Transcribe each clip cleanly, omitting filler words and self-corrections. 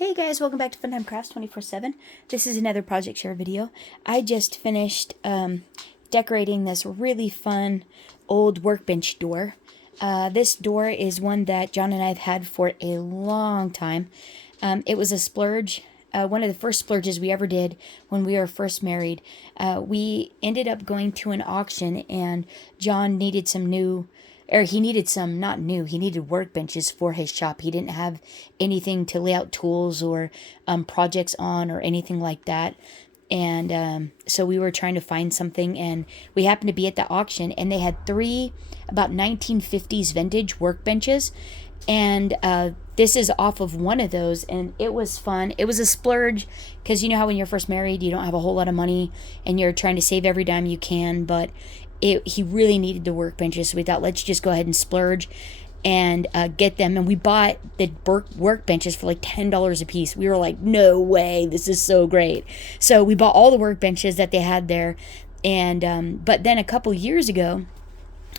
Hey guys, welcome back to Funtime Crafts 24/7. This is another project share video. I just finished decorating this really fun old workbench door. This door is one that John and I have had for a long time. It was a splurge, one of the first splurges we ever did when we were first married. We ended up going to an auction and John needed some new he needed some, not new, he needed workbenches for his shop. He didn't have anything to lay out tools or projects on or anything like that. And so we were trying to find something, and we happened to be at the auction, and they had three about 1950s vintage workbenches. And this is off of one of those, and it was fun. It was a splurge because you know how when you're first married, you don't have a whole lot of money, and you're trying to save every dime you can, but he really needed the workbenches, so we thought, let's just go ahead and splurge and get them. And we bought the workbenches for like $10 a piece. We were like, no way, this is so great. So we bought all the workbenches that they had there. And but then a couple years ago,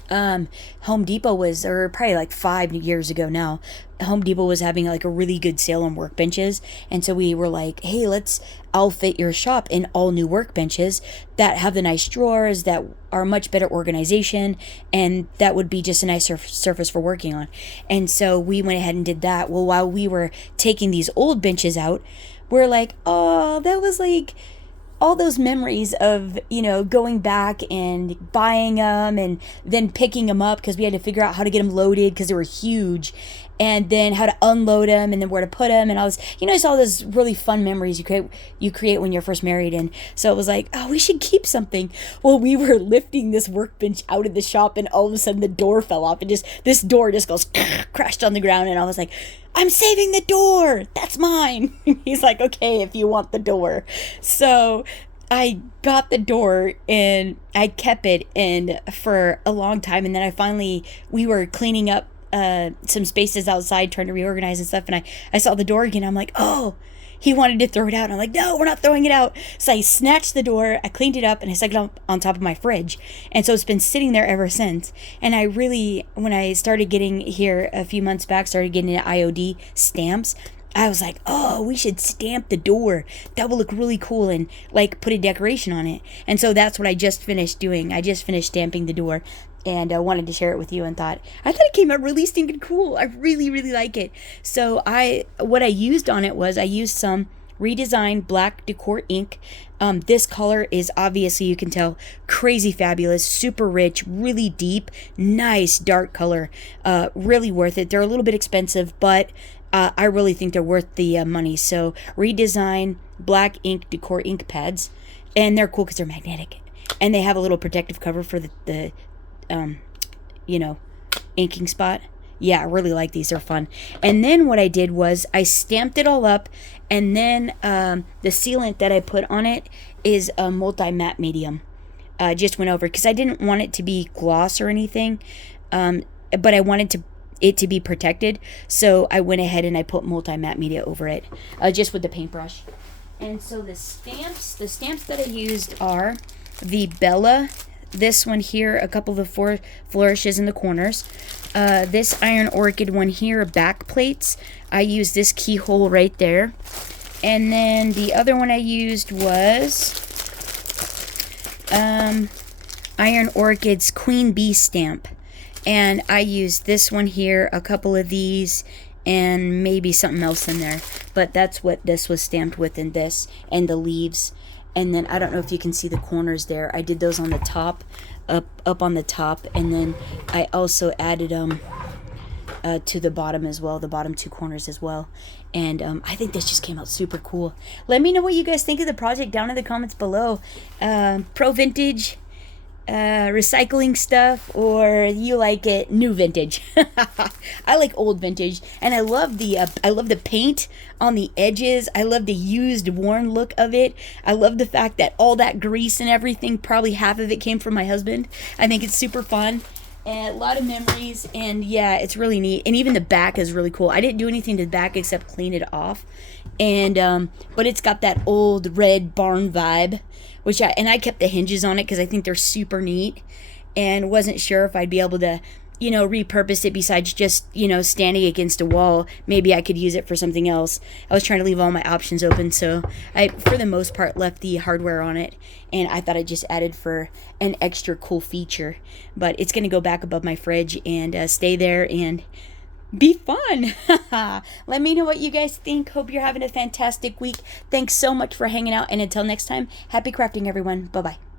Home Depot was, or probably like 5 years ago now, Home Depot was having like a really good sale on workbenches. And so we were like, hey, let's outfit your shop in all new workbenches that have the nice drawers, that are much better organization, and that would be just a nice surface for working on. And so we went ahead and did that. Well, while we were taking these old benches out, we're like, oh, that was like all those memories of, you know, going back and buying them and then picking them up because we had to figure out how to get them loaded because they were huge, and then how to unload them and then where to put them and all this, you know, it's all those really fun memories you create when you're first married. And so it was like, oh, we should keep something. Well, we were lifting this workbench out of the shop, and all of a sudden the door fell off, and this door just goes crashed on the ground, and I was like, I'm saving the door, that's mine. He's like, okay, if you want the door. So I got the door and I kept it in for a long time, and then we were cleaning up some spaces outside, trying to reorganize and stuff, and I saw the door again. I'm like, oh, he wanted to throw it out. I'm like, no, we're not throwing it out. So I snatched the door, I cleaned it up, and I stuck it on top of my fridge. And so it's been sitting there ever since. And I really, when I started getting here a few months back, started getting into IOD stamps, I was like, oh, we should stamp the door. That will look really cool, and like put a decoration on it. And so that's what I just finished doing. I just finished stamping the door, and I wanted to share it with you, and I thought it came out really stinking cool. I really, really like it. So what I used on it was I used some redesigned black decor ink. This color is obviously, you can tell, crazy fabulous, super rich, really deep, nice dark color. Really worth it. They're a little bit expensive, but I really think they're worth the money. So redesign black ink decor ink pads, and they're cool because they're magnetic, and they have a little protective cover for the you know, inking spot. Yeah, I really like these. They're fun. And then what I did was I stamped it all up, and then the sealant that I put on it is a multi-matte medium. Just went over because I didn't want it to be gloss or anything, but I wanted it to be protected, so I went ahead and I put multi-matte media over it, just with the paintbrush. And so the stamps that I used are the Bella, this one here, a couple of the flourishes in the corners, this Iron Orchid one here, back plates. I used this keyhole right there, and then the other one I used was Iron Orchid's Queen Bee stamp. And I used this one here, a couple of these, and maybe something else in there. But that's what this was stamped with, and this, and the leaves. And then I don't know if you can see the corners there. I did those on the top, up on the top. And then I also added them to the bottom as well, the bottom two corners as well. And I think this just came out super cool. Let me know what you guys think of the project down in the comments below. Pro vintage, recycling stuff, or you like it new vintage. I like old vintage, and I love the paint on the edges. I love the used, worn look of it. I love the fact that all that grease and everything, probably half of it came from my husband. I think it's super fun and a lot of memories, and yeah, it's really neat. And even the back is really cool. I didn't do anything to the back except clean it off, and but it's got that old red barn vibe, which I kept the hinges on it because I think they're super neat, and wasn't sure if I'd be able to repurpose it besides just, standing against a wall. Maybe I could use it for something else. I was trying to leave all my options open, so I, for the most part, left the hardware on it, and I thought I just added for an extra cool feature. But it's going to go back above my fridge and stay there and be fun. Let me know what you guys think. Hope you're having a fantastic week. Thanks so much for hanging out, and until next time, happy crafting, everyone. Bye-bye.